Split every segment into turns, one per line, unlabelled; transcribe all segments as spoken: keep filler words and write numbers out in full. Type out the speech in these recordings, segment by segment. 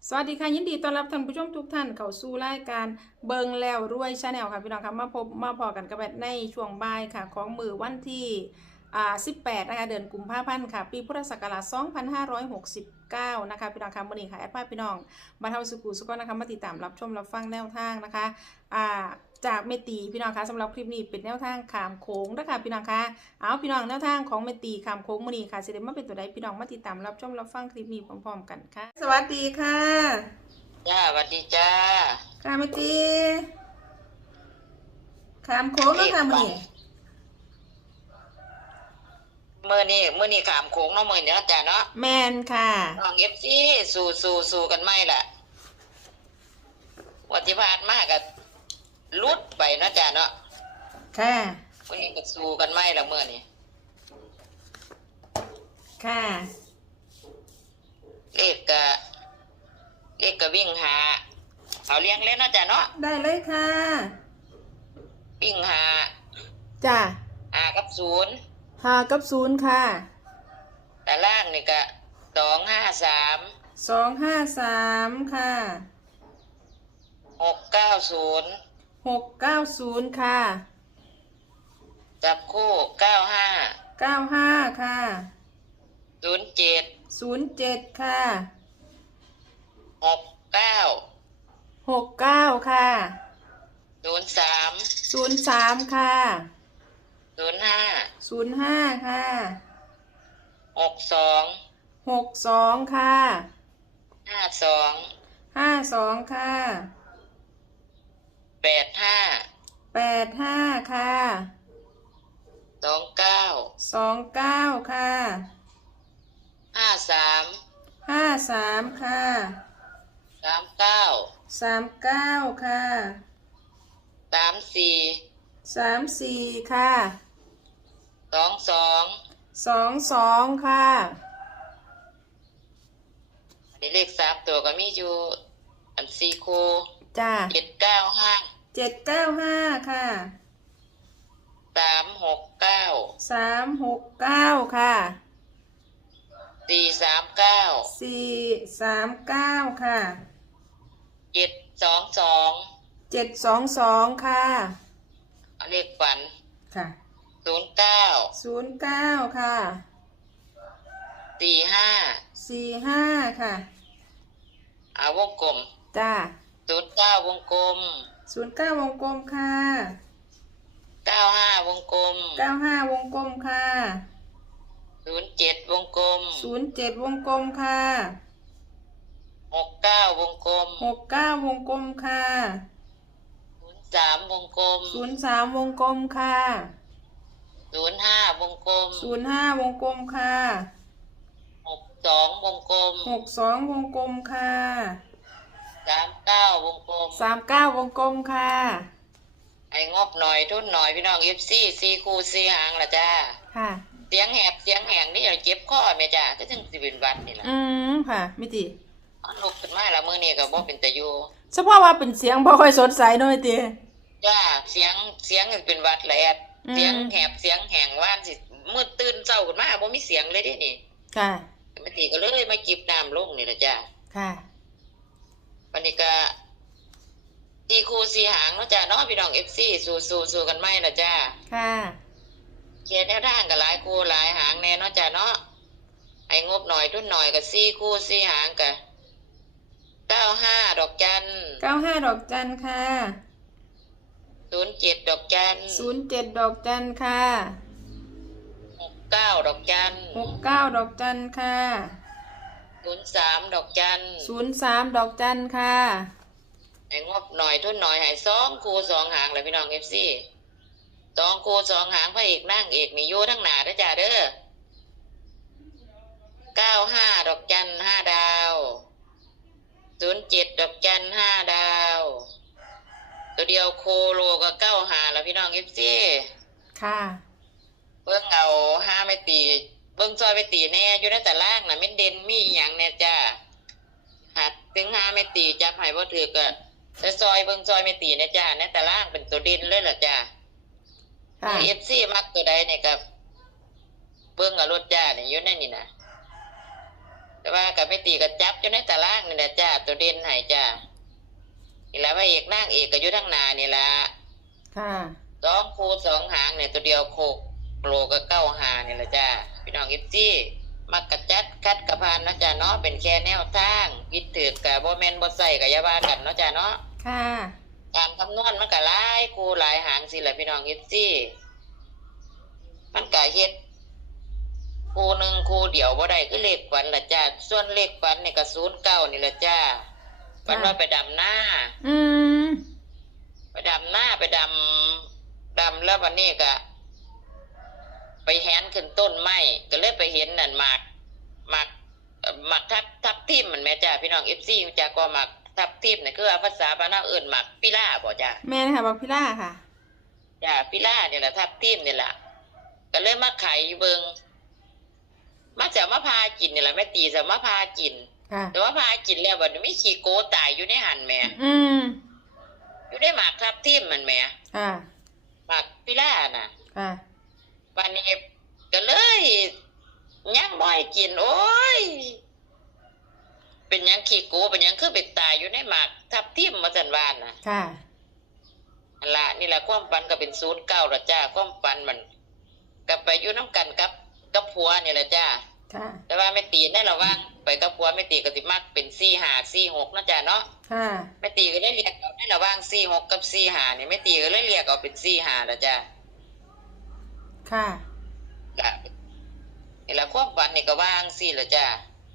สวัสดีค่ะยินดีต้อนรับท่านผู้ชมทุกท่านเข้าสู่รายการเบิงแล้วรวยชาแนลค่ะพี่น้องค่ะมาพบมาพอกันกับแบบในช่วงบ่ายค่ะของมือวันที่อ่าสิบแปดนะคะเดือนกุมภาพันธ์ค่ะปีพุทธศักราชสองพันห้าร้อยหกสิบเก้านะคะพี่น้องค่ะมื้อนี้ค่ะแอดพาพี่น้องมาเท่าสุขุสุขนะคะมาติดตามรับชมรับฟังแนวทางนะคะอ่าจากเมตีพี่น้องคะสำหรับคลิปนี้เป็นแนวทางขามโค้งนะคะพี่น้องคะเอาพี่น้องแนวทางของเมตีขามโค้งมื้อนี้ค่ะสิได้มาเป็นตัวใดพี่น้องมาติดตามรับชมรับฟังคลิปนี้พร้อมๆกันค่ะสวัสดีค่ะ
จ้าสวัสดีจ้า
ค่ะเมตีขามโค้งแล้วค่ะมื้อนี้
เมื่อนี้เมื่อนี้ขามโค้งเนาะมื่อนี้เนาะจ้าเนาะ
แมนค่ะ
ลองเอฟซีสู้สู้สู้กันไม่ล่ะวันที่ผ่านมาก็ลุดไปเนาะจ้าเนาะ
ค่ะ
มื่อนี้ก็สู้กันไม่ละเมื่อนี้
ค่ะ
เลขกะเลขกะวิ่งหาเอาเลี้ยงเล่นเนาะจ้าเนาะ
ได้เลยค่ะ
วิ่งหา
จ้า
หากับศูนย์
หากับศูนย์ค่ะ
แต่ล่างนี่ก็สองห้าสาม
สองห้าสามค่ะ
หกเก้าศูนย์
หกเก้าศูนย์ค่ะ
จับคู่เก้าห้า
เก้าห้าค่ะ
ศูนย์เจ็ด
ศูนย์เจ็ดค่ะ
หกเก้า
หกเก้าค่ะ
ศูนย์สาม
ศูนย์สามค่ะ
ศูนย์ห้า
ศูนย์ห้าค่ะ
หกสอง
หกสองค่ะ
ห้าสอง
ห้าสองค่ะ
แปดห้า
แปดห้าค่ะ
สองเก้า
สองเก้าค่ะ
ห้าสาม
ห้าสามค่ะ
สามเก้า
สามเก้าค่ะ
สามสี่
สามสี่ค่ะ
สองสอง
สองสองค่ะ
อันนี้เลขสามตัวก็มีอยู่อันสี่คู
จ้า
เจ็ดเก้าห้า
เจ็ดเก้าห้าค่ะ
สามหกเก้า
สามหกเก้าค่ะ
สี่สามเก้า
สี่สามเก้าค่ะ
เจ็ดสองสอง
เจ็ดสองสองค่ะ
อันเลขฝัน
ค่ะ
ศูนย์เก้า
ศูนย์เก้าค่ะ
สี่ห้า
สี่ห้าค่ะ
อาวงกลม
จ้า
ศูนย์เก้าวงกลม
ศูนย์เก้าวงกลมค่ะ
เก้าห้าวงกลม
เก้าห้าวงกลมค่ะ
ศูนย์เจ็ดวงกลม
ศูนย์เจ็ดวงกลมค่ะ
หกเก้าวงกลม
หกเก้าวงกลมค่ะ
ศูนย์สามวงกลม
ศูนย์สามวงกลมค่ะ
ศูนย์ห้าวงกลม
ศูนย์ห้าวงกลมค่ะ
หกสองวงกลม
หกสองวงกลมค่ะ
สามเก้าวงกลม
สามเก้าวงกลมค่ะ
ไอ้งบหน่อยทุนหน่อยพี่น้องเอฟซีซีคูซีหางละจ้า
ค่ะ
เสียงแหบเสียงแหงนี่เจ็บคอแม่จ้าก็ถึงสิเป็นหวัดนี่ล่ะ
อืมค่ะมิติ
ลุกขึ้นมาแล้วมื้อนี้ก็บ่เป็นตาอยู่
เฉพาะว่าเป็นเสียงบ่ค่อยสดใสเนาะมิติ
จ้าเสียงเสียงเป็นหวัดแหลดเสียงแหบเสียงแหงว่านสิมืดตื่นเช้าขึ้นมาบ่มีเสียงเลยเด้นี่
ค่ะ
แม่ติก็เลยมาจิบน้ำลงนี่ล่ะจ้า
ค่ะ
วันนี้ก็ตีคูสีหางเนาะจ้าเนาะพี่น้องเอฟซีสู้สู้สู้กันไม่นะจ้า
ค่ะ
เขียนแนวทางกับหลายคูหลายหางแน่เนาะจ้าเนาะไอ้งบหน่อยทุนหน่อยกับสี่คูสี่หางกับเก้าห้าดอกจัน
เก้าห้าดอกจันค่ะ
ศูนย์เจ็ดดอกจัน
ศูนย์เจ็ดดอกจันค่ะ
หกเก้าดอกจัน
หกเก้าดอกจันค่ะ
ศูนย์สามดอกจัน
ศูนย์สามดอกจันค่ะ
ไอ้งบหน่อยทุนหน่อยให้สองคูสองหางเลยพี่น้องเอฟซีสองคูสองหางพระเอกนั่งเอกนี่โย่ทั้งหนาเด้อจ้าเด้อเก้าห้าดอกจันห้าดาวศูนย์เจ็ดดอกจันห้าดาวตัวเดียวโคโลก็เก้าหาแล้วพี่น้องเอฟซี
ค่ะ
เบิ่งเอาห้าไม่ตีเบิ่งซอยไปตีแน่อยู่ในแต่ล่างน่ะเม็ดเด่นมีอย่างแน่จ้าหัดถึงห้าไม่ตีจับให้บ่ถือก็แต่ซอยเบิ่งซอยไม่ตีแน่จ้าในแต่ล่างเป็นตัวเด่นเลยล่ะจ้าค่ะเอฟซีมักตัวใดเนี่ยกับเบิ่งเอารถจ้าเนี่ยอยู่ในนี่น่ะแต่ว่ากับไม่ตีกับจับอยู่ในตารางนี่แหละจ้าตัวเด่นให้จ้านี่แหละว่าเอกนางเอกก็อยู่ทั้งหนานี่ละ
ค่ะ
สองคูสองหางเนี่ยตัวเดียวโคกโลก็เก้าหานี่แหละจ้าพี่น้องอิฟซี่มักกระจัดคัดกระพานเนาะจ้าเนาะเป็นแค่แนวทางคิดถือกับบ่แม่นบ่ใส่กับยาบ้ากันเนาะจ้าเนาะ
ค่ะ
การคำนวณมันก็หลายคูหลายหางสิแหละพี่น้องอิฟซี่มันก็เฮ็ดคูหนึ่งคูเดียวบ่ได้คือเลขฝันละจ้าส่วนเลขฝันนี่ก็ศูนย์เก้านี่แหละจ้าฝันว่าไปดำหน้า
อืม
ไปดำหน้าไปดำดำแล้ววันนี้ก็ไปแหนขึ้นต้นไม้ก็เลยไปเห็นนั่นหมากหมากเอ่อหมากทับทับทิมมันแม่จ้าพี่น้องเอฟซีจ้าก็หมากทับทิมนี่คือภาษาบ้านเราเอื่นหมากปิล่าบ่จ้า
แม่นค่ะบอกพี่ล่าค่ะ
จ้าปิล่าเนี่ยแหละทับทิมนี่แหละก็เลยมาไขเบิงมาจะมาพากินนี่แหละแม่ตีจะมาพากิน
ค่ะ
แต่ว่าพากินแล้วบัดนี้มีขี้โกตายอยู่ในหันแม่
อืม
อยู่ในหมากทับทิมมันแม่
ค่ะ
หมากปิล่าน่ะ
ค่ะ
วันนี้ก็เลยยังบ่อยกินโอ้ยเป็นหยังขี้โกเป็นหยังคือเป็นตายอยู่ในหมากทับทิมมาจันวานน่ะ
ค่ะ
อันละนี่แหละความฝันก็เป็นศูนย์เก้าละจ้าความฝันมันก็ไปอยู่น้ำกันกับกับผัวนี่แหละจ้า
ค่ะ
แต่ว่าไม่ตีได้ระว่างไปกับผัวไม่ตีก็สิมักเป็นสี่หาสี่หกนะจ้าเนาะ
ค่ะ
ไม่ตีก็เลยเรียกเอาได้ระว่างสี่หกกับสี่หานี่ไม่ตีก็เลยเรียกเอาเป็นสี่หาละจ้า
ค่ะ
ละนี่แหละความฝันนี่ก็ว่างสี่ละจ้า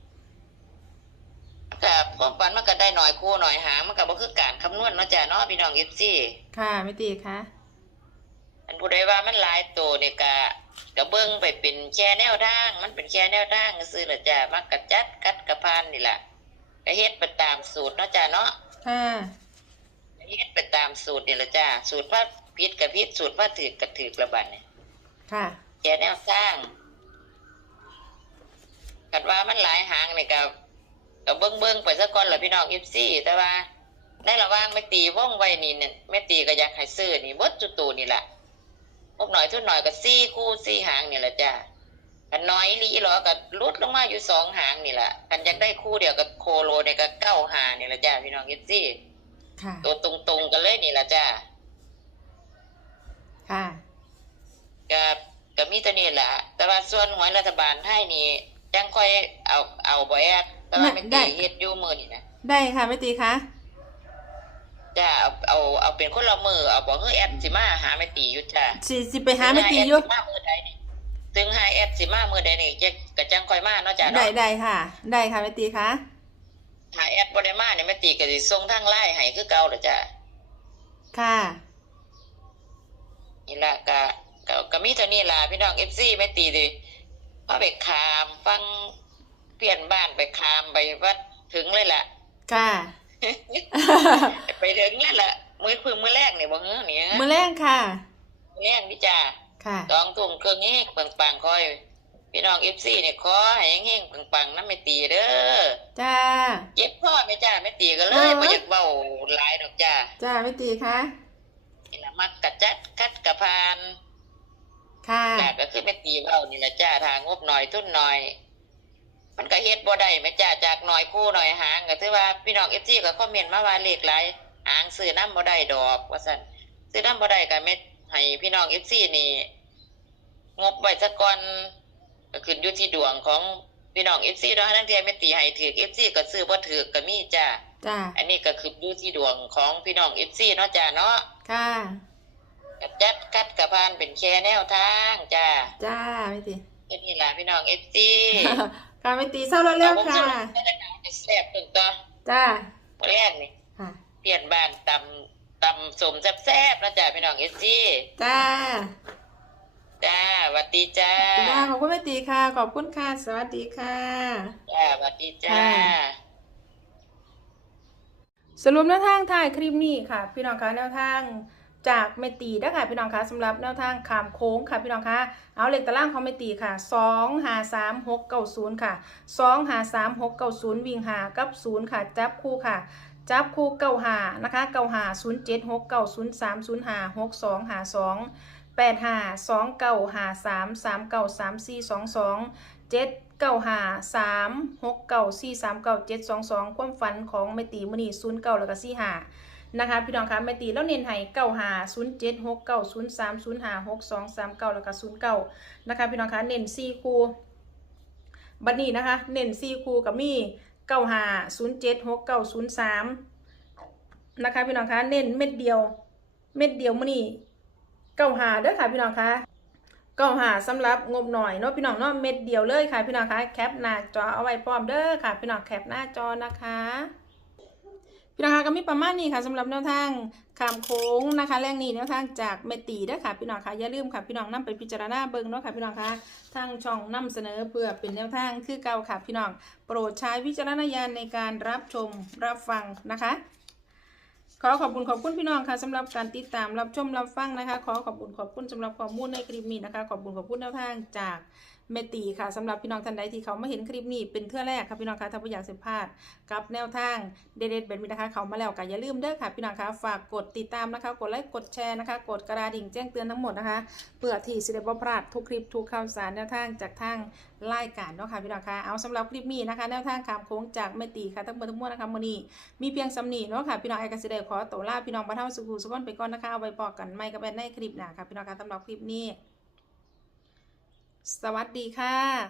แต่ความฝันมันก็ได้หน่อยคู่หน่อยหางมันก็บ่คือการคำนวณเนาะจ้าเนาะพี่น้องเอฟซี
ค่ะไม่ตีค่ะ
อันผู้ใดว่ามันหลายโตนี่ก็ก็เบิ่งไปเป็นแค่แนวทางมันเป็นแค่แนวทางซื่อละจ้ามักกะจัดกัดกระพานนี่แหละก็เฮ็ดไปตามสูตรเนาะจ้าเนาะ
ค่ะ
เฮ็ดไปตามสูตรนี่ละจ้าสูตรว่าผิดกับผิดสูตรว่าถูกกับถูกละบัดนี่
ค่ะ
แค่แนวทางกัดว่ามันหลายหางนี่ก็ก็เบิ่งเบิ่งไปซะก่อนล่ะพี่น้อง เอฟ ซี แต่ว่าในระหว่างไม่ตีวงไว้นี่เนี่ยแม่ตีก็อยากให้ซื้อนี่เบิดจุตูนี่ล่ะพวกหน่อยทุกหน่อยก็สี่คู่สี่หางนี่แหละจ้าคันน้อยอีหลีหรอก็ลดลงมาอยู่สองหางนี่ล่ะคันอยากได้คู่เดียวกับโคโลเนี่ยก็เก้าหางนี่แหละจ้าพี่น้อง เอฟ ซี
ค่ะ
ตัวตรงๆกันเลยนี่ล่ะจ้า
ค่ะ
ก็ก็มีตัวนี้แหละแต่ว่าส่วนหวยรัฐบาลไทยนี่จังค่อยเอาเอาบ่แอดแต่ว่าไม่
ได้
ตีเฮ็ดอยู่มื้อนี่นะ
ได้ค่ะไม่ตีค่ะ
จ้าเอาเอาเอาเป็นคนละมือเอาบ่เฮ้ยแอดสิมาหาแม่ตีอยู่จ้า
สิสิไปหาไม่ตีอยู่
ถึงหาแอดสิมามื้อใดนี่ถึงหาแอดสิมามื้อใดนี่จะก็จังค่อยมาเนาะจ้า
ได้
เนาะ
ได้ค่ะ ได้ค่ะไม่ตีค่ะ
หาแอดบ่ได้มาเนี่ยแม่ตีก็สิส่งทาง ไลน์ให้คือเก่าล่ะจ้า
ค่ะ
นี่ล่ะก็ก็ก็มีเท่านี้ล่ะพี่น้อง เอฟ ซี แม่ตีดิพาไปคามฟังเพื่อนบ้านไปคามไปวัดถึงเลยล่ะ
ค่ะ
ไปถึงแล้วล่ะมือพึ่งมือแรกเนี่ยบ่เฮ้อเนี่ย
มือแรงค่ะ
มือแรกนี่จ้า
ค่ะ
สองทุ่มครึ่งเฮงปังๆคอย พี่น้อง เอฟ ซี เนี่ยขอให้เฮงๆปังๆนำแม่ตีเด้อ
จ้า
เจ็บพ่อแม่จ้าแม่ตีก็เล
เอย อ
บ่อยากเว้าหลายดอกจ้า
จ้าไม่ตีค่ะ
นี่ล่ะมักกะจัดกัดกะพาน
ค่ะ
แต่ก็คือแม่ตีเว้านี่ล่ะจ้าทางงบหน่อยทุนหน่อย มันก็เฮ็ดบ่ได้แม่จ้าจากหน่อยคู่หน่อยหางก็ถือว่าพี่น้อง เอฟ ซี ก็คอมเมนต์มาว่าเลขหลายหางซื้อนำบ่ได้ดอกว่าซั่นซื้อนำบ่ได้ก็แม่ให้พี่น้อง เอฟ ซี นี่งบไว้ซะก่อนก็ขึ้นอยู่ที่ดวงของพี่น้อง เอฟ ซี เนาะทั้งที่แม่ตีให้ถือ เอฟ ซี ก็ซื้อบ่ถือก็มีจ้า
จ้า
อันนี้ก็ขึ้นอยู่ที่ดวงของพี่น้อง เอฟ ซี เนาะจ้าเนาะ
ค่ะ
กับจัดกัดกะพานเป็นแค่แนวทางจ้า
จ้าไม่ตี
ก็นี่ล่ะพี่น้อง เอฟ ซี
ค่ะไม่ตีเศร้าเร็วๆค่ะ
แซ่บตึงต่อ
จ้า
มื้อแรกนี่
ค่ะ
เปลี่ยนบ้านตำตำสมแซ่บๆนะจ้าพี่น้อง เอฟ ซี
จ้า
จ้าสวัสดีจ้า
จ้าขอบคุณไม่ตีค่ะ ขอบคุณค่ะ สวัสดีค่ะ
จ้าสวัสดีจ้า
สรุปแนวทางท้ายคลิปนี้ค่ะ พี่น้องคะแนวทางจากเมตีนะคะพี่น้องคะสำหรับแนวทางขามโค้งค่ะพี่น้องคะเอาเลขตารางของเมตีค่ะสองห้าสามหกเก้าศูนย์ค่ะสองห้าสามหกเก้าศูนย์วิ่งหากับศูนย์ค่ะจับคู่ค่ะจับคู่เก้าหานะคะเก้าหาศูนย์เจ็ดหกเก้าศูนย์สามศูนย์หาหกสองหาสองแปดห้าสองเก้าห้าสามสามเก้าสามสี่สองสองเจ็ดเก้าห้าสามหกเก้าสี่สามเก้าเจ็ดสองสองความฝันของแม่ตีมื้อนี้ศูนย์เก้าแล้วก็สี่ห้านะคะพี่น้องคะแม่ตีแล้วเน้นให้เก้าห้าศูนย์เจ็ดหกเก้าศูนย์สามศูนย์ห้าหกสองสามเก้าแล้วก็ศูนย์เก้านะคะพี่น้องคะเน้นสี่คู่บัดนี้นะคะเน้นสี่คู่กับมีเก้าห้าศูนย์เจ็ดหกเก้าศูนย์สามนะคะพี่น้องคะเน้นเม็ดเดียวเม็ดเดียวมื้อนี้เก้าห้าเด้อค่ะพี่น้องคะเก้าห้าสำหรับงบหน่อยเนาะพี่น้องเนาะเม็ดเดียวเลยค่ะพี่น้องคะแคปหน้าจอเอาไว้พร้อมเด้อค่ะพี่น้องแคปหน้าจอนะคะพี่น้องคะก็มีประมาณนี้ค่ะสำหรับแนวทางขามโค้งนะคะแรงนี้แนวทางจากเมตีเด้อค่ะพี่น้องคะอย่าลืมค่ะพี่น้องนำไปพิจารณาเบิ่งเนาะค่ะพี่น้องคะทางช่องนำเสนอเพื่อเป็นแนวทางคือเก่าค่ะพี่น้องโปรดใช้วิจารณญาณในการรับชมรับฟังนะคะขอขอบคุณขอบคุณพี่น้องค่ะสำหรับการติดตามรับชมรับฟังนะคะขอขอบคุณขอบคุณสำหรับข้อมูลในคลิปนี้นะคะขอบคุณขอบคุณแนวทางจากเมตีค่ะสำหรับพี่น้องท่านใดที่เขามาเห็นคลิปนี้เป็นเทื่อแรกค่ะพี่น้องคะถ้าไม่อยากเสียพลาดกับแนวทางเด็ดๆแบบนี้นะคะเขามาแล้วก็อย่าลืมเด้อค่ะพี่น้องคะฝากกดติดตามนะคะกดไลค์กดแชร์นะคะกดกระดิ่งแจ้งเตือนทั้งหมดนะคะเพื่อที่จะได้บ่พลาดทุกคลิปทุกข่าวสารแนวทางจากทางรายการเนาะค่ะพี่น้องคะเอาสำหรับคลิปนี้นะคะแนวทางขามโค้งจากเมตีค่ะทั้งหมดทั้งมวลนะคะมื้อนี้มีเพียงสำนีเนาะค่ะพี่น้องไอ้กสิเดขอตัวลาพี่น้องบ้านเฮาสุขุสุขคนไปก่อนนะคะเอาไว้พอกันไม่ก็เป็นในคลิปหน้าค่ะพี่น้องคะสำหรับคลิปนี้สวัสดีค่ะ